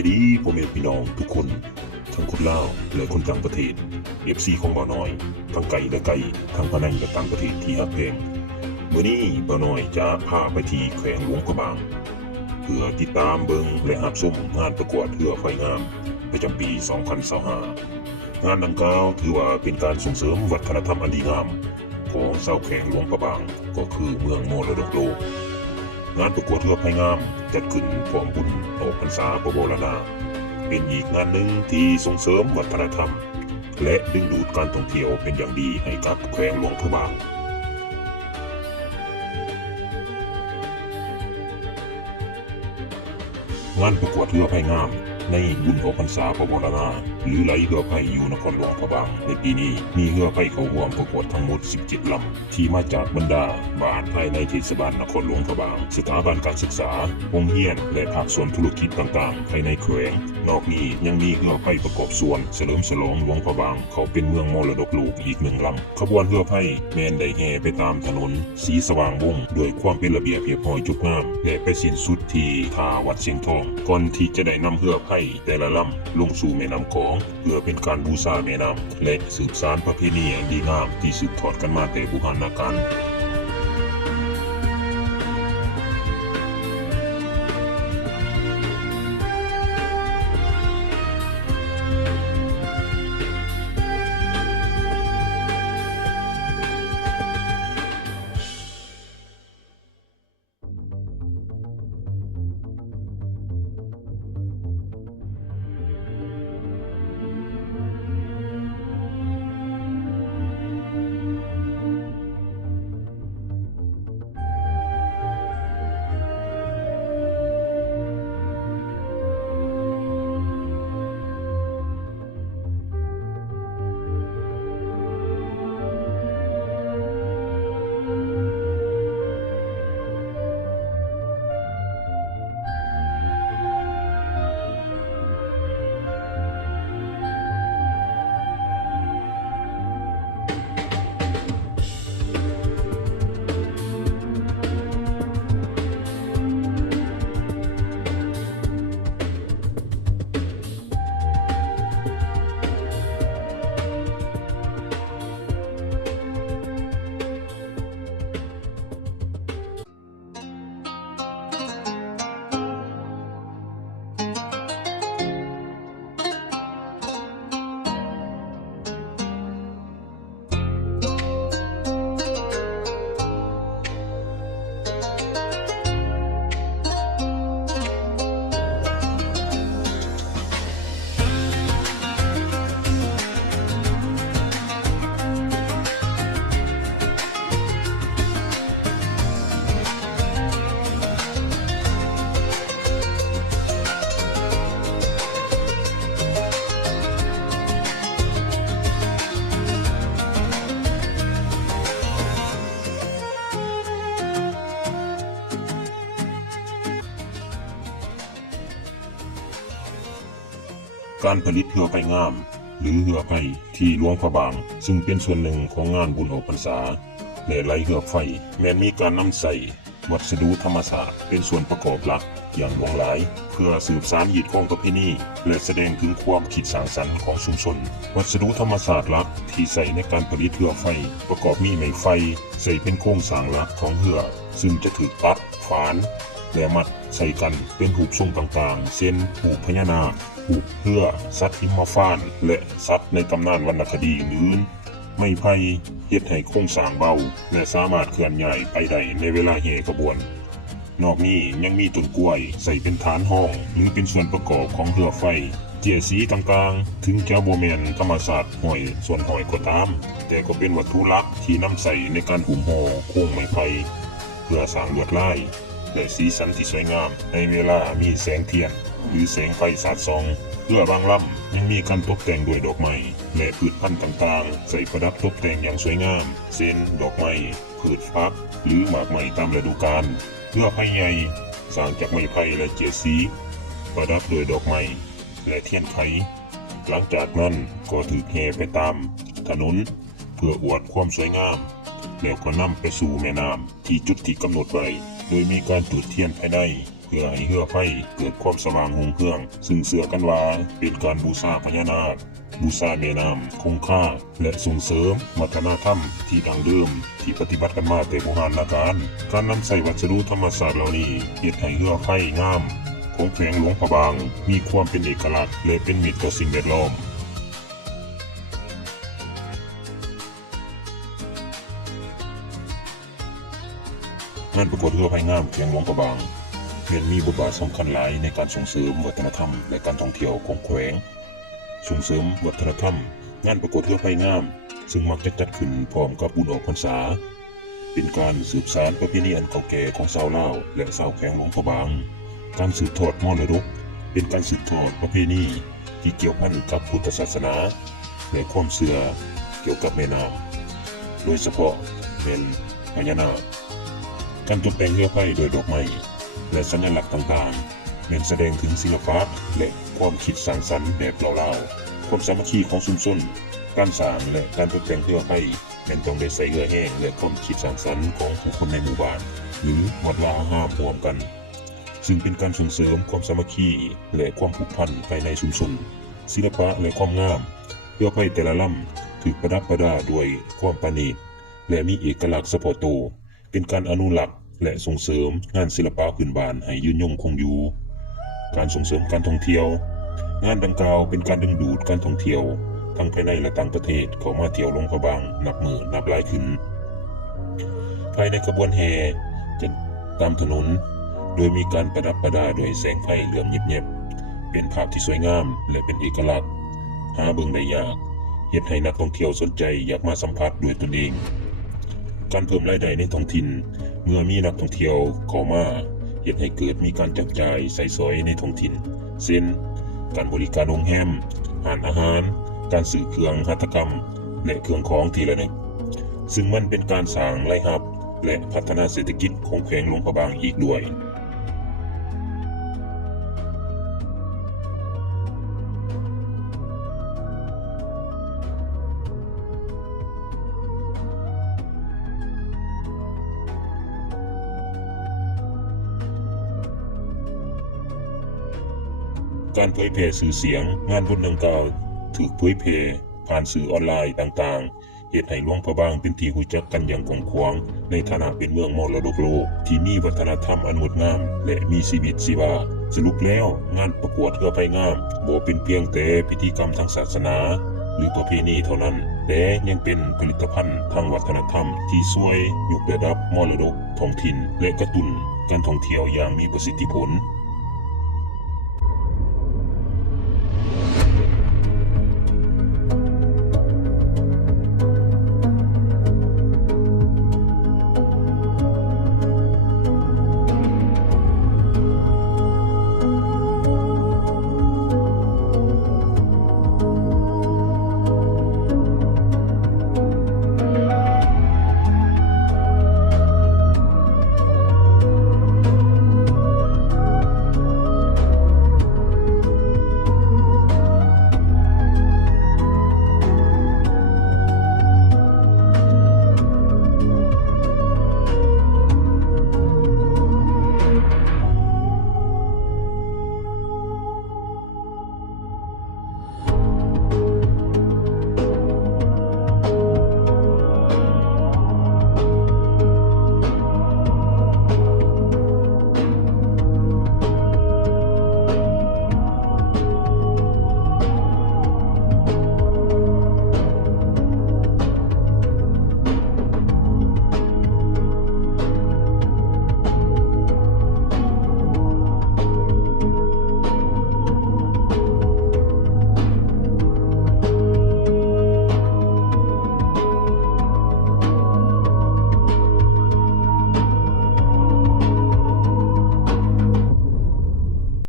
ายดีพ่อแม่พี่น้องทุกคนทั้งคนลาวและคนต่างประเทศ FC ของบ่าวน้อยทั้งไกลและไกลทั้งภายในและต่างประเทศที่ฮักแพงมื้อนี้บ่าวน้อยจะพาไปที่แขวงหลวงพระบางเพื่อติดตามเบิ่งและรับชมงานประกวดเรือไฟงามประจำปี 2025 งานดังกล่าวถือว่าเป็นการส่งเสริมวัฒนธรรมอันดีงามของชาวแขวงหลวงพระบางก็คือเมืองมรดกโลกงานประกวดเรือไฟงามจัดขึ้นพร้อมบุญออกพรรษาประโบราณาเป็นอีกงานหนึ่งที่ส่งเสริมวัฒนธรรมและดึงดูดการท่องเที่ยวเป็นอย่างดีให้กับแขวงหลวงพระบางงานประกวดเรือไฟงามในบุญออกพรรษาประโบราณาหรือไหลเรือไฟอยู่นครหลวงพระบางในปีนี้มีเรือไฟเข้าร่วมประกวดทั้งหมด17ลำที่มาจากบรรดาบ้านภายในเทศบาลนครหลวงพระบางสถาบันการศึกษาโรงเรียนและภาคส่วนธุรกิจต่างๆภายในแขวงนอกนี้ยังมีเรือไฟประกอบส่วนเฉลิมฉลองหลวงพระบางเขาเป็นเมืองมรดกโลกอีก1ลำขบวนเรือไฟแม้นได้แห่ไปตามถนนสีสว่างวงด้วยความเป็นระเบียบเรียบร้อยจุดงามและไปสิ้นสุดที่ท่าวัดเชียงทองก่อนที่จะได้นำเรือไฟแต่ละลำลงสู่แม่น้ำโขงเพื่อเป็นการบูชาแม่น้ำและสืบสานประเพณีอันดีงามที่สืบทอดกันมาแต่โบราณกาลการผลิตเรือไฟงามหรือเรือไฟที่หลวงพระบางซึ่งเป็นส่วนหนึ่งของงานบุญออกพรรษาและไหลเรือไฟแม้นมีการนำใส่วัสดุธรรมชาติเป็นส่วนประกอบหลักอย่างหลวงหลายเพื่อสืบสานยีดของประเพณีและแสดงถึงความคิดสร้างสรรค์ของชุมชนวัสดุธรรมชาติหลักที่ใส่ในการผลิตเรือไฟประกอบมีไม้ไฟใส่เป็นโครงสร้างหลักของเรือซึ่งจะถูกตัดฝานและมัดใส่กันเป็นรูปทรงต่างๆเช่นรูปพญานาครูปเรือสัตว์หิมพานต์และสัตว์ในตำนานวรรณคดีอื่นไม้ไผ่เฮ็ดให้โครงสร้างเบาและสามารถเคลื่อนย้ายไปได้ในเวลาแห่ขบวนนอกนี้ยังมีต้นกล้วยใส่เป็นฐานห้องหรือเป็นส่วนประกอบของเรือไฟเจียสีต่างๆถึงจะบ่แม่นธรรมชาติห้อยส่วนห้อยก็ตามแต่ก็เป็นวัตถุหลักที่นำใส่ในการหุ้มห่อโครงไม้ไผ่เพื่อสร้างลวดลายและสีสันที่สวยงามในเวลามีแสงเทียนหรือแสงไฟสาดส่องเรือบางลำยังมีการตกแต่งด้วยดอกไม้และพืชพันธุ์ต่างๆใส่ประดับตกแต่งอย่างสวยงามเช่นดอกไม้พืชฟักหรือหมากไม้ตามฤดูกาลเรือไฟใหญ่สร้างจากไม้ไผ่และเจียสีประดับด้วยดอกไม้และเทียนไขหลังจากนั้นก็ถูกแห่ไปตามถนนเพื่ออวดความสวยงามแล้วก็นำไปสู่แม่น้ำที่จุดที่กำหนดไว้โดยมีการจุดเทียนภายใน พื่อให้เรือไฟเกิดความสว่างรุ่งเรืองซึ่งเชื่อกันว่าเป็นการบูชาพญานาคบูชาแม่น้ำคงคาและส่งเสริมวัฒนธรรมที่ดั้งเดิมที่ปฏิบัติกันมาแต่โบราณกาลการนำใส่วัสดุธรรมชาติเหล่านี้เฮ็ดให้เรือไฟงามของแขวงหลวงพระบางมีความเป็นเอกลักษณ์และเป็นมิตรต่อสิ่งแวดล้อมงานประกวดเรือไฟงามแขวงหลวงพระบางมีบทบาทสำคัญหลายในการส่งเสริมวัฒนธรรมและการท่องเที่ยวของแขวงส่งเสริมวัฒนธรรมงานประกวดเรือไฟงามซึ่งมักจะจัดขึ้นพร้อมกับบุญออกพรรษาเป็นการสืบสานประเพณีอันเก่าแก่ของชาวลาวและชาวแขวงหลวงพระบางการสืบทอดมรดกเป็นการสืบทอดประเพณีที่เกี่ยวพันกับพุทธศาสนาและความเชื่อเกี่ยวกับแม่น้ำโดยเฉพาะเป็นพญานาคการตกแต่งเรือไฟโดยดอกไม้และสัญลักษณ์ต่างๆเป็นแสดงถึงศิลปะและความคิดสร้างสรรค์แบบลาวๆความสามัคคีของชุมชนการสร้างและการตกแต่งเรือไฟเป็นต้องได้ใส่เรือแห้งและความคิดสร้างสรรค์ของผู้คนในหมู่บ้านหรือวัดวาห้ามรวมกันซึ่งเป็นการส่งเสริมความสามัคคีและความผูกพันภายในชุมชนศิลปะและความงามเรือไฟแต่ละลำถูกประดับประดาด้วยความประณีตและมีเอกลักษณ์เฉพาะตัวเป็นการอนุรักษ์และส่งเสริมงานศิลปะพื้นบ้านให้ยืนยงคงอยู่การส่งเสริมการท่องเที่ยวงานดังกล่าวเป็นการดึงดูดการท่องเที่ยวทั้งภายในและต่างประเทศเข้ามาเที่ยวหลวงพระบางนับหมื่นนับหลายขึ้นภายในขบวนแห่จะตามถนนโดยมีการประดับประดาด้วยแสงไฟเหลืองเงียบๆเป็นภาพที่สวยงามและเป็นเอกลักษณ์หาเบิ่งได้ยากเฮ็ดให้นักท่องเที่ยวสนใจอยากมาสัมผัสด้วยตนเองการเพิ่มรายได้ในท้องถิ่นเมื่อมีนักท่องเที่ยวเข้ามาเฮ็ดให้เกิดมีการจับจ่ายใช้สอยในท้องถิ่นเช่นการบริการโรงแรมอาหารการซื้อเครื่องหัตถกรรมและเครื่องของที่ระลึกซึ่งมันเป็นการสร้างรายรับและพัฒนาเศรษฐกิจของแขวงหลวงพระบางอีกด้วยการเผยแพร่สื่อเสียงงานบุญดังกล่าวถูกเผยแพร่ผ่านสื่อออนไลน์ต่างๆเฮ็ดให้หลวงพระบางเป็นที่รู้จักกันอย่างกว้างขวางในฐานะเป็นเมืองมรดกโลกที่มีวัฒนธรรมอันงดงามและมีชีวิตชีวาสรุปแล้วงานประกวดเรือไฟงามบ่เป็นเพียงแต่พิธีกรรมทางศาสนาหรือประเพณีเท่านั้นแต่ยังเป็นผลิตภัณฑ์ทางวัฒนธรรมที่ช่วยยกระดับมรดกท้องถิ่นและกระตุ้นการท่องเที่ยวอย่างมีประสิทธิผล